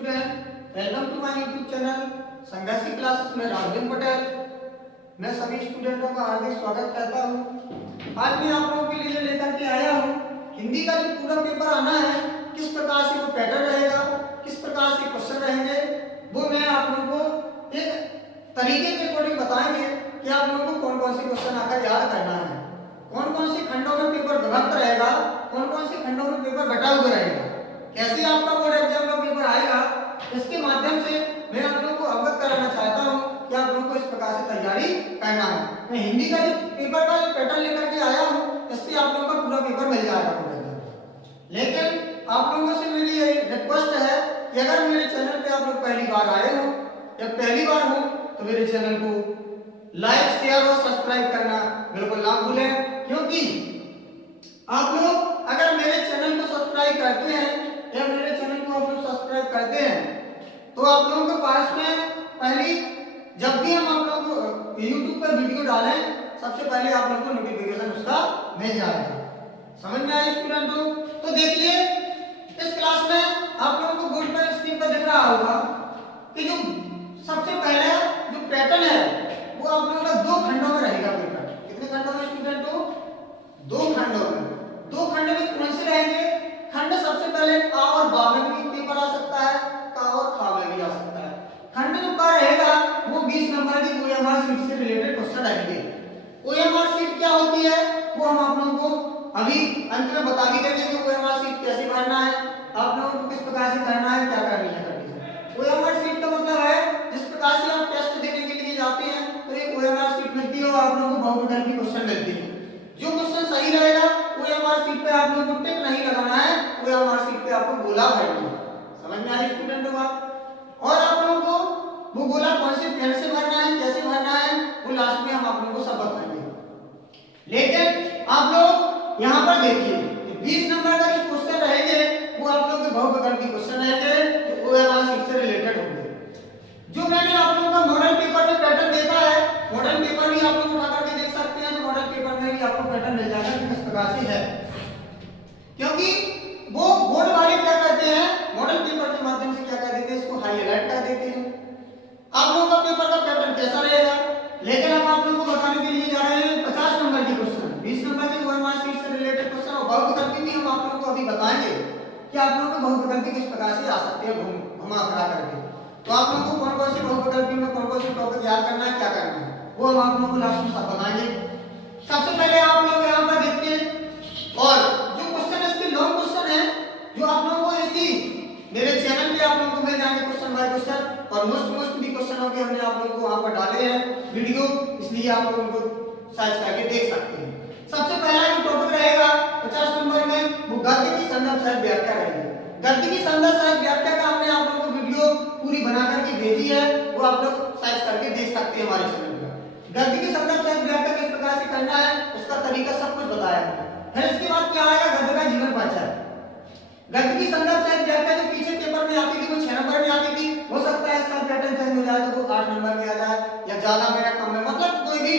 Student, welcome to my YouTube channel Sangharshi classes में राघवेंद्र पटेल। मैं सभी स्टूडेंटों का हार्दिक स्वागत करता हूं। आज मैं आप लोगों के लिए लेकर के आया हूं हिंदी का जो पूरा पेपर आना है, किस प्रकार से वो पैटर्न रहेगा, किस प्रकार से क्वेश्चन रहेंगे, वो मैं आप लोगों को एक तरीके के अकॉर्डिंग बताएंगे कि आप लोगों को कौन कौन से क्वेश्चन आकर याद करना है, कौन कौन से खंडों में पेपर विभक्त रहेगा, कौन कौन से खंडों में पेपर बटा हुआ रहेगा, कैसे आपका बोर्ड एग्जाम का पेपर आएगा। इसके माध्यम से मैं आप लोगों को अवगत कराना चाहता हूं कि आप लोगों को इस प्रकार से तैयारी करना है। मैं हिंदी का जो पेपर का जो पैटर्न लेकर के आया हूं, इससे आप लोगों का पूरा पेपर मिल जाएगा बोर्ड एग्जाम। लेकिन आप लोगों से मेरी ये रिक्वेस्ट है कि अगर मेरे चैनल पे आप लोग पहली बार आए हो या पहली बार हो तो मेरे चैनल को लाइक, शेयर और सब्सक्राइब करना बिल्कुल ना भूलें, क्योंकि आप लोग अगर मेरे चैनल को सब्सक्राइब करते हैं या मेरे चैनल को आप लोग सब्सक्राइब करते हैं तो आप लोगों के पास में पहली जब भी हम आप लोग YouTube पर वीडियो डालें सबसे पहले आप लोगों को नोटिफिकेशन उसका मिल जाएगा। समझ में आया स्टूडेंटों? तो देखिए इस क्लास में आप लोगों को बोर्ड पर स्क्रीन पर दिख रहा होगा कि जो सबसे पहले जो पैटर्न है वो आप लोगों का दो खंडों में रहेगा पेपर। कितने खंडों में स्टूडेंटों? दो खंडों में। दो खंड में कौन से रहेंगे? खंड सबसे पहले का और बा में भी पेपर आ सकता है, का और खा में भी आ सकता है। खंड जो का रहेगा वो 20 नंबर की ओएमआर शीट से रिलेटेड क्वेश्चन रहेंगे। ओएमआर शीट क्या होती है वो हम आप लोगों को अभी अंत में बता भी देंगे कि ओएमआर शीट कैसे भरना है, आप लोगों को किस प्रकार से करना है, क्या करनी है करनी है। ओएमआर शीट का मतलब है जिस प्रकार से आप टेस्ट देने के लिए जाते हैं तो एक ओएमआर शीट मिलती है और आप लोगों को बहुविकल्प की क्वेश्चन मिलती है। जो क्वेश्चन सही रहेगा ओएमआर शीट पे आप लोगों को टिक नहीं लगाना है, ओएमआर शीट पे आपको गोला भरना है। समझ में आया स्टूडेंटों बात? और आप लोगों को वो गोला कौन से पेन से भरना है, कैसे भरना है, वो लास्ट में हम आप लोगों को सब बताएंगे। लेकिन आप लोग यहाँ पर देखिए 20 नंबर का जो क्वेश्चन रहेंगे वो आप लोगों के बहुविकल्प के क्वेश्चन रहेंगे जो ओएमआर शीट से रिलेटेड होंगे। जो मैंने आप लोगों का मॉडल पेपर में पैटर्न देखा है, मॉडल पेपर भी आप लोग उठा करके देख सकते हैं, तो मॉडल पेपर में भी आपको पैटर्न मिल जाएगा कि किस प्रकार से है। क्योंकि वो बोर्ड वाले क्या करते हैं, मॉडल पेपर के माध्यम से क्या कर देते हैं, इसको हाईलाइट कर देते हैं। आप लोगों का पेपर का पैटर्न कैसा रहेगा, लेकिन हम आप लोगों को बताने के लिए जा रहे हैं 50 नंबर के क्वेश्चन, 20 नंबर के ओएमआर शीट से रिलेटेड क्वेश्चन और बहुविकल्प भी हम आप लोगों को अभी बताएंगे कि आप लोगों को बहुविकल्प किस प्रकार से आ सकते हैं घुमा फिरा करके। तो आप लोगों को कौन कौन से बहुविकल्प में कौन कौन से टॉपिक याद करना है, क्या करना है, वो हम आप लोगों को लास्ट में सब बताएंगे। सबसे पहले आप लोग यहाँ पर देखते हैं और जो क्वेश्चन इसके लॉन्ग क्वेश्चन है जो आप लोगों को इसी मेरे चैनल पे आप लोगों को मिल जाएंगे क्वेश्चन बाय क्वेश्चन, और मोस्ट भी क्वेश्चन होंगे हमने आप लोगों को वहां पर डाले हैं वीडियो, इसलिए आप लोग उनको सर्च करके देख सकते हैं। सबसे पहला जो टॉपिक रहेगा 50 नंबर में वो गद्य की संदर्भ सहित व्याख्या रहेगी। गद्य की संदर्भ सहित व्याख्या का हमने आप लोगों को वीडियो पूरी बना करके भेजी है, वो आप लोग सर्च करके देख सकते हैं हमारे चैनल पर। गद्य की संदर्भ सहित व्याख्या किस प्रकार से करना है उसका तरीका सब कुछ बताया है। फिर इसके बाद क्या आएगा, गद्य का जीवन परिचय। गद्य की संदर्भ सहित व्याख्या जो पीछे पेपर में आती थी वो 6 नंबर में आती थी, हो सकता है इसका पैटर्न चेंज हो जाए तो वो 8 नंबर में आ जाए या ज्यादा में या कम में, मतलब कोई भी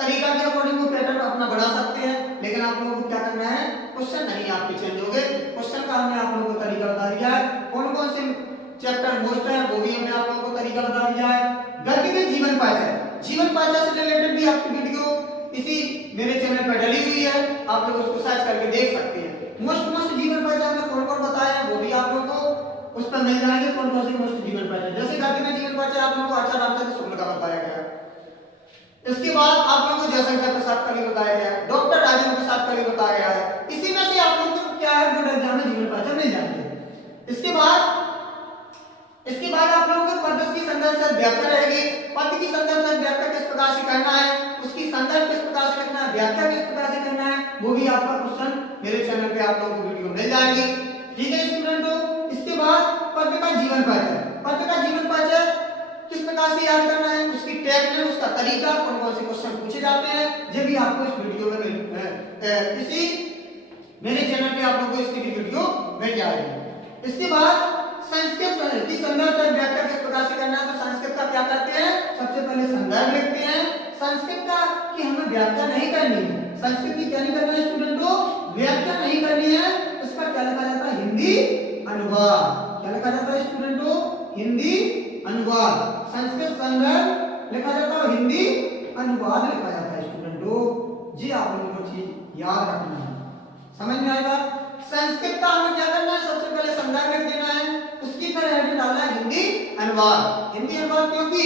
तरीका के अकॉर्डिंग वो पैटर्न अपना बढ़ा सकते हैं। लेकिन आप लोगों को क्या करना है, क्वेश्चन नहीं आपके चेंज होंगे, क्वेश्चन का हमने आप लोगों को तरीका बता दिया है। कौन कौन से चैप्टर मोस्ट है वो भी हमने आप लोगों को तरीका बता दिया है। गद्य के जीवन परिचय, जीवन परिचय से रिलेटेड भी आपकी वीडियो इसी मेरे चैनल पर डली हुई है, आप लोग उसको सर्च करके देख सकते हैं। मोस्ट जीवन परिचय में कौन कौन बताया है वो भी आप लोगों को उस पर मिल जाएंगे, कौन कौन से मोस्ट जीवन परिचय। जैसे गद्य का जीवन परिचय आप लोगों को आचार्य रामचंद्र शुक्ल का बताया गया है। इसके बाद आप लोगों को जयशंकर प्रसाद का भी बताया गया है, डॉक्टर राजेंद्र प्रसाद का भी बताया गया है। इसी में से आप लोगों को क्या है, बोर्ड एग्जाम में जीवन परिचय मिल जाएंगे। इसके बाद आप लोगों को पद की संदर्भ से व्याख्या रहेगी। पद की संदर्भ से व्याख्या किस प्रकार से करना है, उसकी संदर्भ किस प्रकार से करना है, व्याख्या किस प्रकार से करना है, वो भी आपका क्वेश्चन मेरे चैनल पे आप लोगों को वीडियो मिल जाएगी। ठीक है स्टूडेंटों? इसके बाद पद का जीवन परिचय, पद का जीवन परिचय किस प्रकार से याद करना है, उसकी टेक्निक, उसका तरीका, कौन कौन से क्वेश्चन पूछे जाते हैं, ये भी आपको इस वीडियो में इसी मेरे चैनल पे आप लोगों को इसकी वीडियो मिल जाएगी। इसके बाद संस्कृत की संदर्भ से व्याख्या किस प्रकार से करना है, तो संस्कृत का क्या करते हैं, सबसे पहले संदर्भ लिखते हैं। संस्कृत का कि हमें व्याख्या नहीं करनी है, संस्कृत की क्या नहीं करना है स्टूडेंट को, व्याख्या नहीं करनी है, इसका क्या लिखा जाता है, हिंदी अनुवाद। क्या लिखा लिखा जाता है स्टूडेंटों हिंदी अनुवाद, संस्कृत संदर्भ लिखा जाता है हिंदी अनुवाद लिखा जाता है स्टूडेंटों। जी आप लोगों को चीज याद रखना है, समझ में आएगा। संस्कृत का हमें क्या करना है, सबसे पहले संदर्भ लिख देना है, उसकी फिर हेडिंग डालना है हिंदी अनुवाद। हिंदी अनुवाद क्योंकि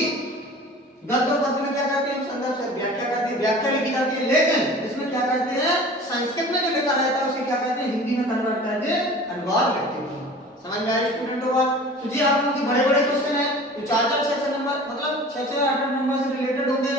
गद्य पद्य में क्या करते हैं, संदर्भ से व्याख्या करते हैं, व्याख्या लिखी जाती है, लेकिन इसमें क्या करते हैं, संस्कृत में जो लिखा रहता है उसे क्या कहते हैं, हिंदी में कन्वर्ट करके अनुवाद लिखते हैं। समझ में आया स्टूडेंटों का। तो जी आप लोगों के बड़े बड़े क्वेश्चन है, तो 4-4 6-6 नंबर मतलब 6-6 8 नंबर से रिलेटेड होंगे।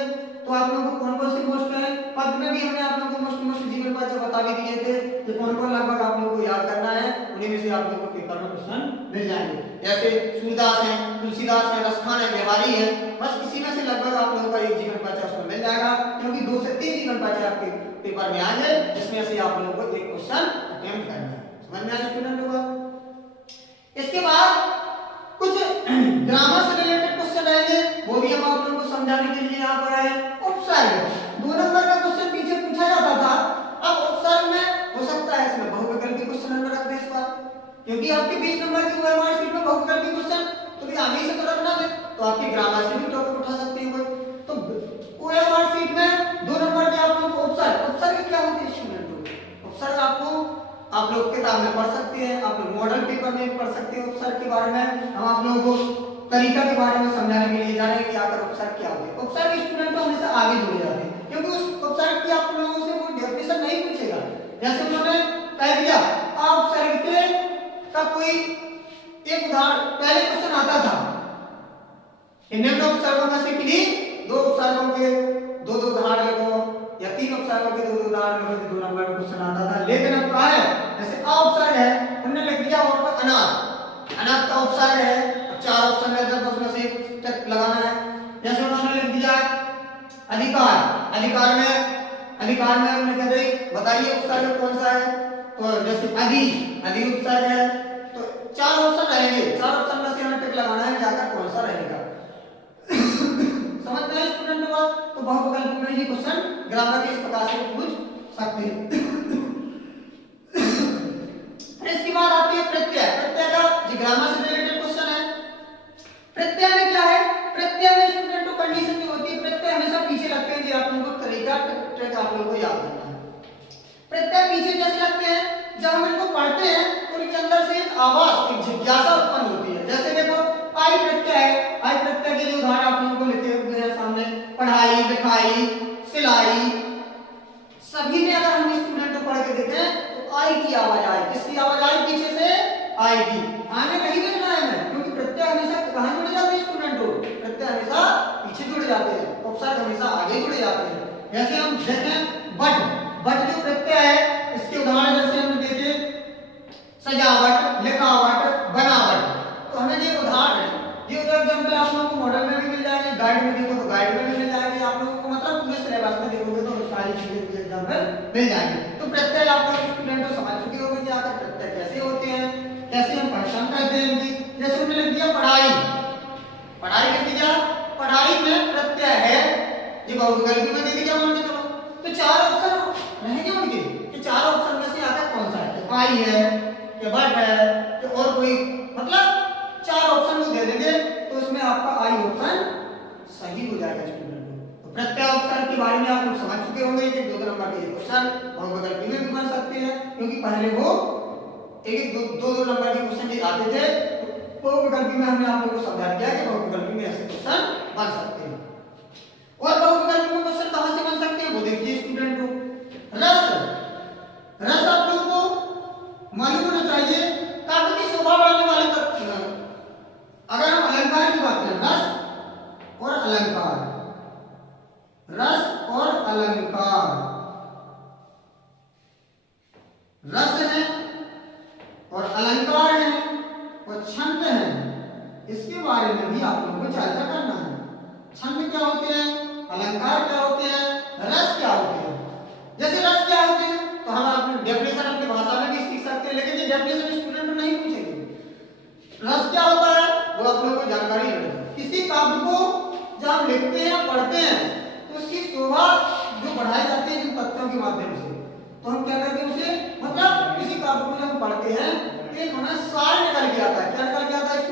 तो आप लोगों को कौन कौन से मोस्ट है, पद में भी हमने आप लोगों को मोस्ट जीवन पाठ बता भी दिए थे, ये कौन कौन लगभग आप लोगों को याद करना है, उन्हीं में से आप लोगों को पेपर में क्वेश्चन मिल जाएंगे। जैसे सूरदास है, तुलसीदास है, रसखान है, बिहारी है, बस इसी में से लगभग आप लोगों का एक जीवन पाठ उसमें मिल जाएगा, क्योंकि 2 से 3 जीवन पाठ आपके पेपर में आएंगे, जिसमें से आप लोगों को एक क्वेश्चन अटेम्प्ट करना है। समझ में आया स्टूडेंटों को। इसके बाद कुछ ग्रामर से रिलेटेड क्वेश्चन आएंगे, वो भी हम आप लोगों को समझाने के लिए यहाँ पर आए। उपसर्ग 2 नंबर का क्वेश्चन पीछे पूछा जाता था, अब उपसर्ग में हो सकता है इसमें बहुविकल्पी क्वेश्चन अंदर रख दे इस बार, क्योंकि आपके 20 नंबर की ओएमआर शीट में बहुविकल्पी क्वेश्चन तो भी आगे से तो रखना है, तो आपकी ग्रामर से भी टॉपिक उठा सकते हैं कोई। तो ओएमआर शीट में 2 नंबर के आप लोगों को उपसर्ग क्या होते हैं स्टूडेंटों, उपसर्ग आप लोग किताब में पढ़ सकते हैं, आप लोग मॉडल पेपर में पढ़ सकते हैं उपसर्ग के बारे में। हम आप लोगों को तरीका के बारे में समझाने के लिए जा रहे हैं कि आकर उपसर्ग क्या होते हैं। उपसर्ग स्टूडेंट तो हमेशा आगे जुड़े जाते हैं, क्योंकि उस उपसर्ग की आप लोगों से कोई डेफिनेशन नहीं पूछेगा। जैसे उन्होंने कह दिया उपसर्ग के का कोई एक उदाहरण, पहले क्वेश्चन आता था निम्न उपसर्गों में से किन्हीं 2 उपसर्गों के 2-2 उदाहरण लिखो, या 3 उपसर्गों के 2-2 उदाहरण लिखो, 2 नंबर का क्वेश्चन आता था। लेकिन अब क्या है, जैसे अ उपसर्ग है, उन्होंने लिख दिया वहां पर अनाथ, अनाथ का उपसर्ग है, 4 ऑप्शन में से उसमें से टिक लगाना है। जैसे उन्होंने लिख दिया अधिकार, अधिकार में उन्होंने कह दी बताइए उपसर्ग कौन सा है, तो जैसे अधि उपसर्ग है, तो 4 ऑप्शन रहेंगे, 4 ऑप्शन में से हमें टिक लगाना है जाकर कौन सा रहेगा। समझ में आया स्टूडेंट को। तो बहुविकल्पी में ये क्वेश्चन ग्रामर के इस प्रकार से पूछ सकते हैं। इसके बाद आती है प्रत्यय, प्रत्यय का जी ग्रामर से रिलेटेड क्वेश्चन है। प्रत्यय में क्या है, प्रत्यय में स्टूडेंट को कंडीशन जो होती है, प्रत्यय हमेशा पीछे लगते हैं, जो आप लोगों को तरीका ट्रिक आप लोगों को याद रखना है। प्रत्यय पीछे कैसे लगते हैं, जब हम इनको पढ़ते हैं तो उनके अंदर से एक आवाज, एक जिज्ञासा उत्पन्न होती है। जैसे देखो आई प्रत्यय है, आई प्रत्यय के जो उदाहरण आप लोगों को लिखे हुए हैं सामने, पढ़ाई, लिखाई, सिलाई, सभी में अगर हम स्टूडेंट को पढ़ के देखें तो आई की आवाज आए, किसकी आवाज आए, पीछे से आएगी, आने नहीं देखना है हमें, क्योंकि प्रत्यय हमेशा कहां जुड़े जाते हैं स्टूडेंट को, प्रत्यय हमेशा पीछे जुड़े जाते हैं, उपसर्ग हमेशा आगे जुड़े जाते हैं। जैसे हम देखें बट जो प्रत्यय है, इसके उदाहरण जैसे हम देखे सजावट, लिखावट, बनावट, तो हमें ये उदाहरण ये एग्जांपल आप लोगों को मॉडल में भी मिल जाएंगे, गाइड में देखो तो गाइड में भी मिल जाएंगे, आप लोगों को मतलब पूरे सिलेबस में देखोगे तो सारी चीजें के एग्जांपल मिल जाएंगे। तो प्रत्यय आप लोग स्टूडेंट को समझ चुके होंगे कि आकर प्रत्यय कैसे होते हैं, कैसे हम पहचान करते हैं उनकी। जैसे उन्होंने लिख दिया पढ़ाई, पढ़ाई लिख दिया, पढ़ाई में प्रत्यय है, ये बहुविकल्पी में दे दिया मान के चलो, तो 4 ऑप्शन रहेंगे उनके कि 4 ऑप्शन में से आकर कौन सा है, आई है कि बट है कि और कोई, मतलब 4 ऑप्शन वो दे देंगे, तो उसमें आपका आई ऑप्शन सही हो जाएगा स्टूडेंट को। तो प्रत्यय उपसर्ग के बारे में आप लोग समझ चुके होंगे कि 2 नंबर के क्वेश्चन बहुविकल्पी में भी बन सकते हैं, क्योंकि पहले वो एक 2 नंबर के क्वेश्चन आते थे, तो बहुविकल्पी में हमने आप लोगों को समझा दिया कि बहुविकल्पी में ऐसे क्वेश्चन बन सकते हैं। और बहुविकल्पी में क्वेश्चन कहां से बन सकते हैं वो देखिए स्टूडेंट को। रस आप लोगों को मालूम होना चाहिए, काव्य की शोभा बढ़ाने वाले तत्व। अगर हम अलंकार की बात करें, रस और अलंकार, रस और अलंकार, रस है और अलंकार है और छंद है, इसके बारे में भी आप लोगों को चर्चा करना है। छंद क्या होते हैं, अलंकार क्या होते हैं, रस क्या होते हैं। जैसे रस क्या होते हैं तो हम अपनी डेफिनेशन अपनी भाषा में भी सीख सकते हैं, लेकिन ये डेफिनेशन स्टूडेंट नहीं पूछेंगे। रस क्या होता है वो आप लोगों को जानकारी है। किसी काव्य को जब हम लिखते हैं पढ़ते हैं तो उसकी शोभा जो बढ़ाई जाती है जिन तथ्यों के माध्यम से, तो हम क्या करते हैं उसे, मतलब किसी काव्य को जब हम पढ़ते हैं तो एक हमें सार निकल के आता है। क्या निकल के आता है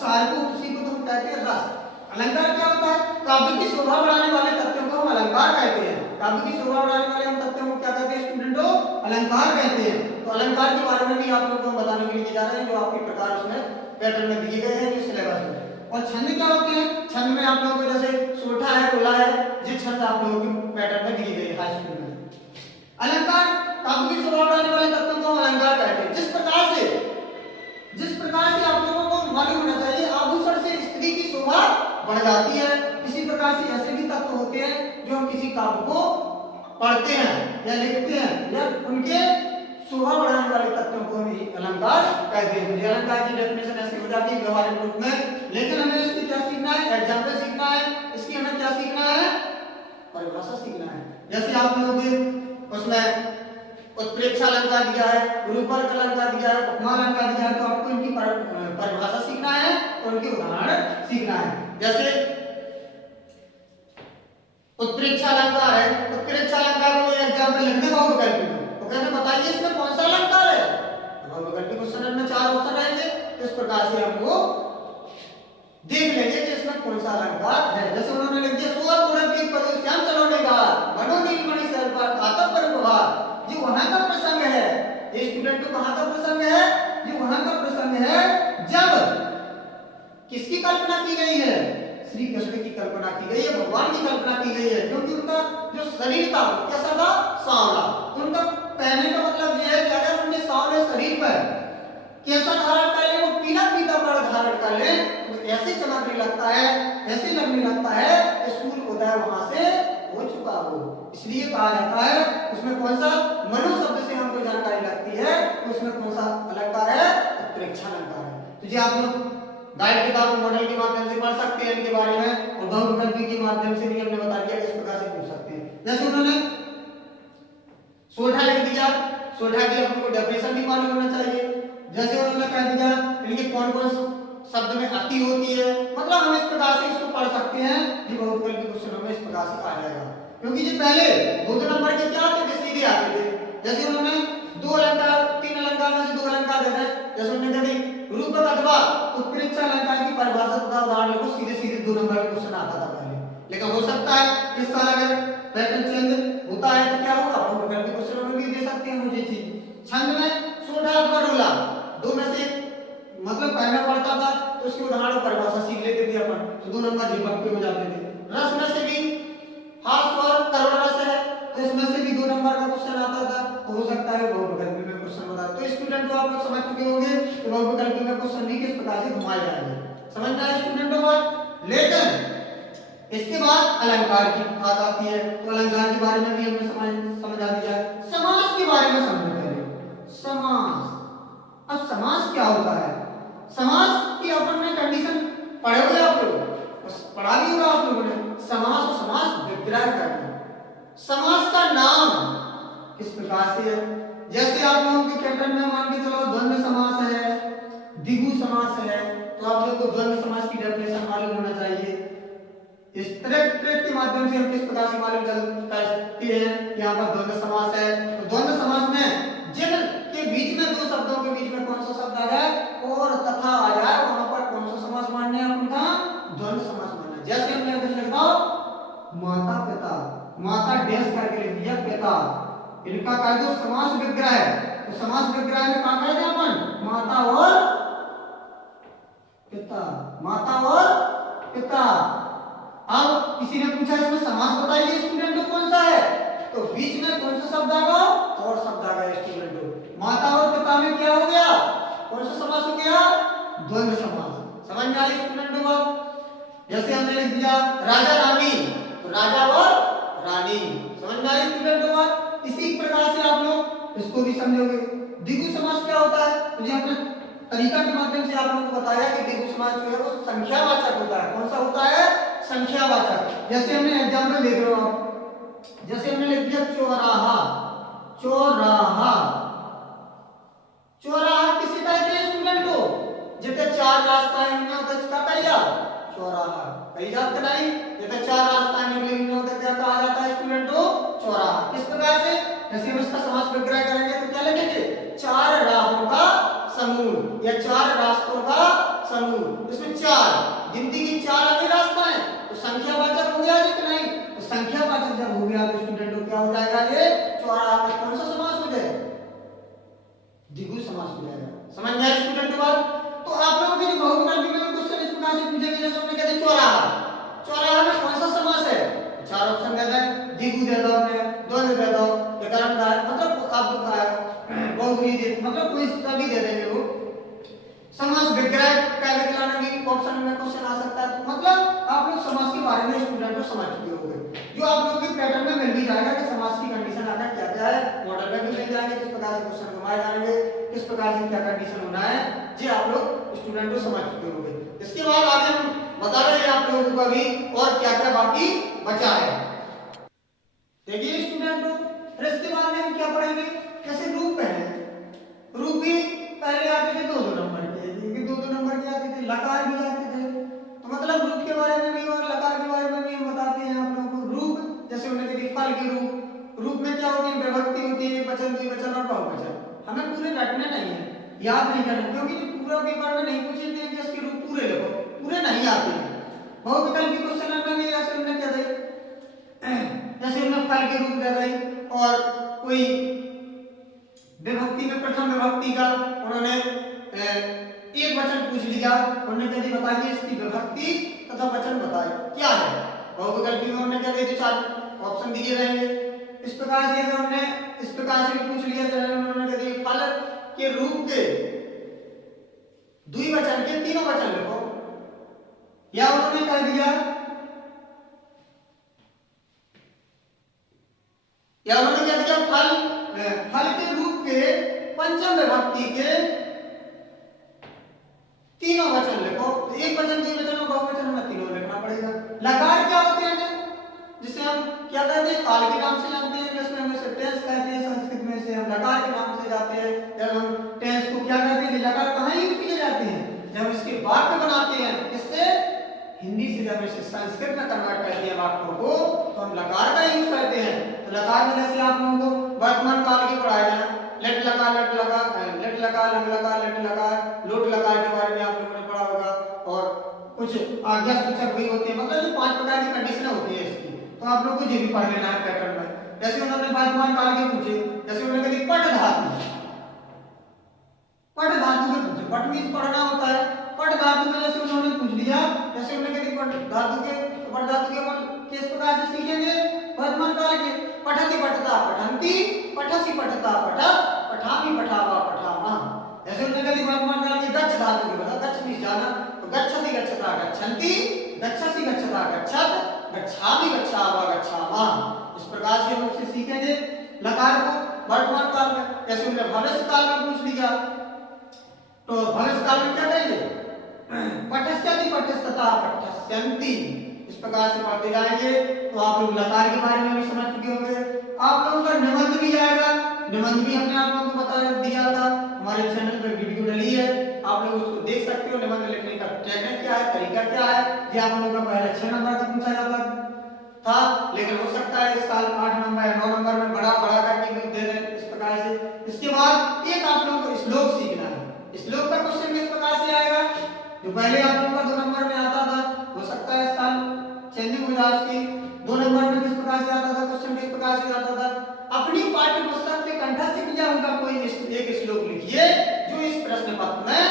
सार को, उसी को तो हम कहते हैं रस। अलंकार क्या होता है? काव्य की शोभा बढ़ाने वाले तत्वों को हम अलंकार कहते हैं। काव्य की शोभा बढ़ाने वाले हम तत्वों को क्या कहते हैं स्टूडेंटों? अलंकार कहते हैं। तो अलंकार के बारे में भी आप लोगों को बताने के लिए जा रहे हैं, जो आपके प्रकार उसमें पैटर्न में दिए गए हैं, जो सिलेबस में। और छंद क्या होते हैं? छंद में आप लोगों को जैसे सोठा है, गोला है, ये छंद आप लोगों के पैटर्न में दिए गए हाई स्कूल में। अलंकार काव्य की शोभा बढ़ाने वाले तत्वों को हम अलंकार कहते हैं। जिस प्रकार से आप लोगों को मालूम होना चाहिए, आभूषण से स्त्री की शोभा बढ़ जाती है, इसी प्रकार से ऐसे भी तत्व होते हैं जो हम किसी काव्य को पढ़ते हैं या लिखते हैं, या उनके शोभा बढ़ाने वाले तत्वों को हम अलंकार कहते हैं। अलंकार की डेफिनेशन ऐसी हो जाती है व्यवहारिक रूप में, लेकिन हमें इसकी क्या सीखना है? एग्जाम्पल सीखना है। इसकी हमें क्या सीखना है? परिभाषा सीखना है। जैसे आप लोगों के उसमें उत्प्रेक्षा अलंकार दिया है, रूपक अलंकार दिया है, उपमा अलंकार दिया है, तो आपको इनकी परिभाषा सीखना है और उनके उदाहरण सीखना है। जैसे उत्प्रेक्षा अलंकार है, उत्प्रेक्षा अलंकार को एग्जाम्पल लिखने का विकल्प तो कहते बताइए इसमें कौन सा अलंकार है? अब विकल्प क्वेश्चन में 4 ऑप्शन रहेंगे, तो इस प्रकार से हमको देख लेंगे कि इसमें कौन सा अलंकार है। जैसे उन्होंने लिख दिया सोलह गुणन की पद श्याम चलोने का मनोनील मणि सर पर आतप पर प्रभाव, जो वहां का प्रसंग है। ये स्टूडेंट को कहां का प्रसंग है? जो वहां का प्रसंग है जब किसकी कल्पना की गई है? श्री कृष्ण की कल्पना की गई है, भगवान की कल्पना की गई है, क्योंकि उनका जो शरीर था कैसा था? सांवला। उनका पहने का मतलब यह है कि अगर उनके सांवले शरीर पर कैसा धारण कर ले, वो पीला पीतांबर धारण कर ले, तो ऐसे चमकने लगता है, ऐसे लगने लगता है कि सूर्य उदय वहां से हो चुका हो। इसलिए कहा जाता है उसमें कौन सा मनु शब्द से हमको जानकारी लगती है, तो उसमें कौन सा अलंकार है? उत्प्रेक्षा अलंकार है। तो जी आप लोग गाइड किताब मॉडल के माध्यम से पढ़ सकते हैं इनके बारे में, और बहुविकल्पी के माध्यम से भी हमने बता दिया कि इस प्रकार से पूछ सकते हैं। जैसे उन्होंने सोठा लिख दिया, सोठा की आपको डेफिनेशन भी मालूम होना चाहिए। जैसे उन्होंने कह दिया इनके कौन कौन शब्द में अति होती है, मतलब हम इस प्रकार से इसको पढ़ सकते हैं कि बहुविकल्पी क्वेश्चनों में इस प्रकार से आ जाएगा, क्योंकि ये पहले 2 नंबर के क्या आते थे? सीधे आते थे। जैसे उन्होंने 2 अलंकार, 3 अलंकार में से 2 अलंकार दे दिए। जैसे उन्होंने कह दी रूपक अथवा उत्प्रेक्षा अलंकार की परिभाषा तथा उदाहरण लिखो, सीधे सीधे 2 नंबर का क्वेश्चन आता था पहले। लेकिन हो सकता है इस साल अगर पैटर्न चेंज होता है तो क्या होगा? बहुविकल्पी क्वेश्चनों में भी दे सकते हैं मुझे चीज। छंद में सोठा अथवा रोला, 2 में से मतलब पहला पढ़ता था तो उसके उदाहरण और परिभाषा सीख लेते थे अपन, तो 2 नंबर झिपक के हो जाते थे। रस में से भी हास्य और करुण रस है, तो इसमें से भी 2 नंबर का क्वेश्चन आता था, तो हो सकता है बहुविकल्पी में क्वेश्चन बता। तो स्टूडेंट को आप लोग समझ चुके होंगे कि बहुविकल्पी में क्वेश्चन भी किस प्रकार से घुमाए जाएंगे, समझ में आया स्टूडेंटों को? लेकिन इसके बाद अलंकार की बात आती है, तो अलंकार के बारे में भी हमने समझा दिया। समास के बारे में समझ पहले समास। अब समास क्या होता है? समास की अपन ने कंडीशन पढ़े हुए आप लोग, पढ़ा भी होगा आप लोगों ने। समास और समास विग्रह करना। समास का नाम किस प्रकार से है? जैसे आप लोगों के पैटर्न में मान के चलो द्वंद्व समास है, द्विगु समास है, तो आप लोगों को द्वंद्व समास की डेफिनेशन मालूम होना चाहिए। इस ट्रेक के माध्यम से हम किस प्रकार से मालूम कर सकते हैं कि यहाँ पर द्वंद्व समास है। तो द्वंद्व समास में जिन के बीच में 2 शब्दों के बीच में कौन सा शब्द आ जाए और तथा आ जाए, वहां पर कौन सा समास मानना है उनका? द्वंद्व समास मानना है। जैसे हमने अभी लिखा माता पिता, माता डैश करके लिख दिया पिता, इनका कह दो समास विग्रह है। तो समास विग्रह में कहा कहते हैं अपन माता और पिता, माता और पिता। अब किसी ने पूछा इसमें समास बताइए स्टूडेंटों कौन सा है, तो बीच में कौन सा शब्द आएगा? और शब्द आ गया स्टूडेंटों। माता और पिता में क्या हो गया? कौन सा समास हो गया? द्वंद्व समास। समझ में आई स्टूडेंटों को? जैसे हमने लिख दिया राजा रानी, तो राजा और रानी, समझ में आई स्टूडेंटों को? इसी प्रकार से आप लोग इसको भी समझोगे। द्विगु समास क्या होता है? तो ये हमने तरीका के माध्यम से आप लोगों को बताया कि द्विगु समास जो है वो संख्यावाचक होता है। कौन सा होता है? संख्यावाचक। जैसे हमने एग्जांपल देख लो आप, जैसे हमने लिख दिया चौराहा, चौराहा, चौराहा किसी कहते हैं स्टूडेंट को? जितने 4 रास्ताएं होंगे उधर क्या कहिया? चौराहा कही जाते नहीं। जितने 4 रास्ताएं निकलेंगी उधर क्या कहा जाता है स्टूडेंट को? चौराहा। किस प्रकार से? जैसे हम इसका समास विग्रह करेंगे तो क्या लिखेंगे? 4 राहों का समूह या 4 रास्तों का समूह, इसमें 4 गिनती की 4 आगे रास्ता है, तो संख्यावाचक हो गया जी कि नहीं? तो संख्यावाचक जब हो गया तो स्टूडेंटों क्या हो जाएगा? ये चौराहा में कौन सा समास हो जाएगा? द्विगु समास हो जाएगा। समझ में आया स्टूडेंट बात? तो आप लोगों के बहुविकल्पी में क्वेश्चन इस प्रकार से पूछेंगे जैसे हमने कहते चौराहा, चौराहा में कौन सा समास है? 4 ऑप्शन दे दें, द्विगु दे दो, द्वंद्व दे दो, विकरणकार, मतलब आप बहुव्रीहि दे, मतलब कोई सा भी दे देंगे वो। समास विग्रह का विकलन भी ऑप्शन में क्वेश्चन आ सकता है। तो मतलब आप लोग समास के बारे में स्टूडेंट को समझ चुके होंगे, जो आप लोगों के पैटर्न में मिल भी जाएगा कि समास की कंडीशन आना क्या क्या है, मॉडल में भी मिल जाएंगे किस प्रकार से क्वेश्चन घुमाए जाएंगे, किस प्रकार से क्या कंडीशन होना है, ये आप लोग स्टूडेंट को समझ चुके होंगे। इसके बाद आगे हम बता रहे हैं आप लोगों को अभी और क्या क्या बाकी बचा है। देखिए स्टूडेंट, इसके बाद में हम क्या पढ़ेंगे? कैसे रूप है, रूप भी पहले आते थे 2-2 नंबर के, क्योंकि 2-2 नंबर के आते थे, लकार भी आते थे। तो मतलब रूप के बारे में भी और लकार के बारे में भी हम बताते हैं आप लोगों को। रूप जैसे उन्हें देखिए फल के रूप, रूप में क्या होती है? विभक्ति होती है, वचन, द्विवचन और बहुवचन। हमें पूरे रटने नहीं है, याद नहीं करना, क्योंकि पूरा पेपर में नहीं पूछे थे कि इसके रूप पूरे लिखो, पूरे नहीं आते हैं। बहुविकल्पी क्वेश्चन में भी ऐसे उन्होंने क्या दे, जैसे उन्होंने फल के रूप दे रही और कोई विभक्ति में प्रथम विभक्ति का उन्होंने एक वचन पूछ लिया, उन्होंने कह दी बताइए इसकी विभक्ति तथा वचन बताए क्या है। बहुविकल्पी में उन्होंने क्या दिए? 4 ऑप्शन दिए रहेंगे। इस प्रकार से अगर उन्होंने इस प्रकार से भी पूछ लिया तो उन्होंने कह दिया फल के रूप के द्विवचन के तीनों वचन लिखो, या उन्होंने कह दिया फल के रूप के पंचम विभक्ति के तीनों वचन लिखो। तो एक वचन, द्विवचन और बहुवचन में तीनों लिखना पड़ेगा। लकार क्या होते हैं जिसे हम क्या कहते हैं? काल के नाम से जानते हैं, जिसमें हम इसे टेंस कहते हैं, संस्कृत में से हम लकार के नाम से जाते हैं। जब हम टेंस को क्या कहते हैं? लकार कहाँ यूज किए जाते हैं? जब इसके वाक्य बनाते हैं, किससे? हिंदी से जब इसे संस्कृत में कन्वर्ट करते हैं वाक्यों को, तो हम लकार का यूज करते हैं। तो लकार में जैसे आप लोगों को वर्तमान काल के पढ़ाया है, लेट लकार, लट लकार, लेट लकार, लंग लकार, लेट लकार, लोट लकार के बारे में आप लोगों ने पढ़ा होगा। और कुछ आज्ञा सूचक भी होते हैं, मतलब जो 5 प्रकार की कंडीशन होती है इसकी, तो आप लोग को ये भी पढ़ लेना है पैटर्न में। जैसे उन्होंने वर्तमान काल के पूछे, जैसे उन्होंने कहा पट धातु, पट धातु के पूछे, पट मींस पढ़ना होता है। पट धातु में जैसे उन्होंने पूछ लिया, जैसे उन्होंने कहा पट धातु के, तो पट धातु के अपन किस प्रकार से सीखेंगे? वर्तमान काल के पठति पठता पठन्ति, पठसि पठता पठत, पठामि पठावा पठामा। जैसे उन्होंने कहा वर्तमान काल के गच्छ धातु के बता, गच्छ मींस जाना, तो गच्छति गच्छता गच्छन्ति, गच्छसि गच्छता गच्छत, गच्छामि गच्छावा गच्छामा। इस प्रकार से हम उसे सीखेंगे लकार को वर्तमान काल में। जैसे उन्होंने भविष्य काल में पूछ लिया, तो भविष्य काल में क्या कहेंगे? पठस्यति पठस्तथा पठस्यन्ति। इस प्रकार से पढ़ते जाएंगे तो आप लोग लकार के बारे में भी समझ चुके होंगे। आप लोगों का निबंध भी आएगा, निबंध भी हमने आप लोगों को बता दिया था, हमारे चैनल पर वीडियो डली है, आप लोग उसको देख सकते हो। निबंध लिखने का टेक्निक क्या है, तरीका क्या है, ये आप लोगों का पहले 6 नंबर का पूछा जाता था, लेकिन हो सकता है इस साल 8 नंबर या 9 नंबर में बड़ा करके भी दे दें इस प्रकार से। इसके बाद एक आप लोगों को श्लोक सीखना है। श्लोक का क्वेश्चन किस प्रकार से आएगा? जो पहले आप लोगों का 2 नंबर में आता था, हो सकता है इस साल चेंजिंग हो जाए उसकी। 2 नंबर में किस प्रकार से आता था क्वेश्चन, किस प्रकार से आता था? अपनी पाठ्य पुस्तक से कंठस्थ किया होगा कोई एक श्लोक लिखिए जो इस प्रश्न पत्र में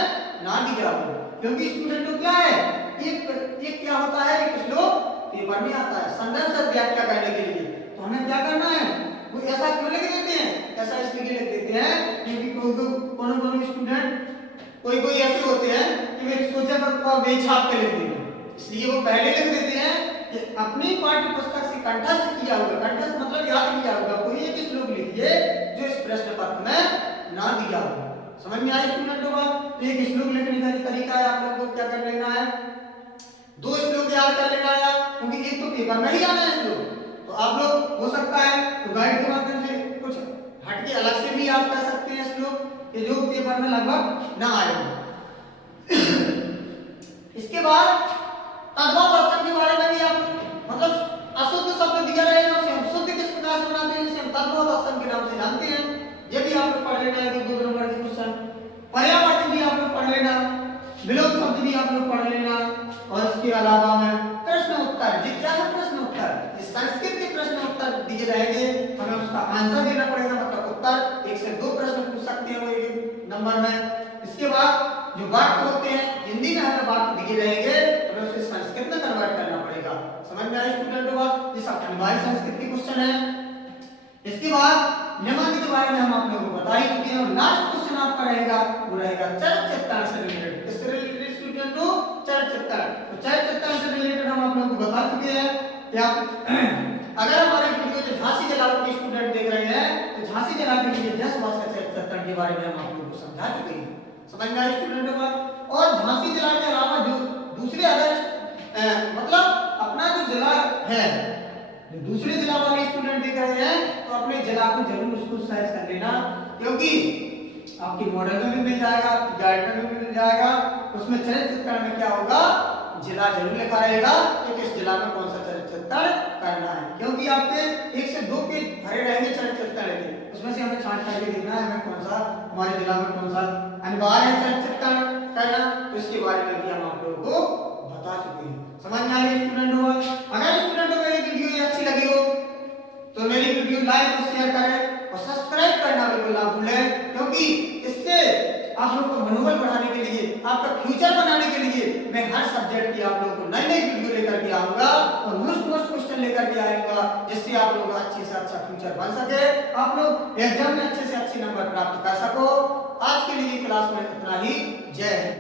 ना दिया हो, क्योंकि स्टूडेंट को क्या है, एक क्या होता है, एक श्लोक पेपर में आता है संदर्भ से व्याख्या करने के लिए। तो हमें क्या करना है? वो ऐसा क्यों लिख देते हैं? ऐसा इसलिए लिख देते हैं क्योंकि कोई स्टूडेंट कोई ऐसे होते हैं कि वे सोचे पर बेछाप के लिख देते हैं, इसलिए वो पहले लिख देते हैं कि अपनी पाठ्य पुस्तक से कंठस्थ किया होगा, कंठस्थ मतलब याद किया होगा, कोई एक श्लोक लिखिए जो इस प्रश्न पत्र में ना दिया हो। समझ में आया स्टूडेंटों को? तो एक श्लोक लिखने का तरीका है, आप लोगों को क्या कर लेना है? 2 श्लोक याद कर लेना है, क्योंकि एक तो पेपर में ही आना है श्लोक, तो आप लोग हो सकता है तो गाइड के माध्यम से कुछ हटके अलग से भी याद कर सकते हैं श्लोक कि जो पेपर में लगभग ना आए। इसके बाद तद्भव वर्तन के बारे में भी आप मतलब अशुद्ध शब्द दिया रहेगा, उसे हम शुद्ध किस प्रकार से बनाते हैं, इसे हम तद्भव वर्तन के नाम से जानते हैं। ये भी आप लोग पढ़ लेना है कि 2 नंबर के क्वेश्चन। पर्यायवाची भी आप लोग पढ़ लेना, विलोम शब्द भी आप लोग पढ़ लेना। अलावा में प्रश्न उत्तर, जिज्ञासा प्रश्न उत्तर, संस्कृत के प्रश्न उत्तर दिए जाएंगे, हमें उसका आंसर देना पड़ेगा, मतलब उत्तर 1 से 2 प्रश्न पूछ सकते हैं वो एक नंबर में। इसके बाद जो वाक्य होते हैं हिंदी में हमें वाक्य दिए रहेंगे, हमें उसे संस्कृत में कन्वर्ट करना पड़ेगा। समझ में आया स्टूडेंटों को? जैसा अनिवार्य संस्कृत के क्वेश्चन है। इसके बाद नियमावली के बारे में हम आप लोगों को बता ही चुके हैं, और लास्ट क्वेश्चन आपका रहेगा वो रहेगा चरित्र से रिलेटेड। किससे रिलेटेड स्टूडेंटों? चरित्र। तो चरित्र से रिलेटेड हम आप लोगों को बता चुके हैं कि आप अगर हमारे वीडियो जो झांसी जलालपुर के स्टूडेंट देख रहे हैं तो झांसी जलालपुर के 10 वर्ष का चरित्र के बारे में हम आप लोगों को समझा चुके हैं। समझ में आया स्टूडेंटों को? और झांसी जिला के अलावा जो दूसरे अदर मतलब अपना जो जिला है, जो दूसरे जिला वाले स्टूडेंट देख रहे हैं तो अपने जिला को जरूर उसको सर्च कर लेना, क्योंकि आपकी मॉडल में भी मिल जाएगा, आपकी गाइड में भी मिल जाएगा। उसमें चरित्र में क्या होगा, जिला जरूर लिखा रहेगा कि किस जिला में कौन सा चरित्र करना है, क्योंकि आपके 1 से 2 पेज भरे रहेंगे चरित्र के, उसमें से हमें छांट करके देखना है हमें कौन सा हमारे जिला में कौन सा अनिवार्य है चरित्र करना, तो इसके बारे में भी हम आप लोगों को बता चुके हैं। समझ में आया स्टूडेंटों? अगर स्टूडेंटों को मेरी वीडियो ये अच्छी लगी हो तो मेरी वीडियो लाइक और शेयर करें और सब्सक्राइब करना बिल्कुल ना भूलें, क्योंकि इससे आप लोगों को मनोबल बढ़ाने के लिए, आपका फ्यूचर बनाने के लिए मैं हर सब्जेक्ट की आप लोगों को नई नई वीडियो लेकर के आऊंगा और मोस्ट क्वेश्चन लेकर के आऊंगा, जिससे आप लोगों का अच्छे से अच्छा फ्यूचर बन सके, आप लोग एग्जाम में अच्छे से अच्छे नंबर प्राप्त कर सको। आज के लिए क्लास में इतना ही। जय हिंद।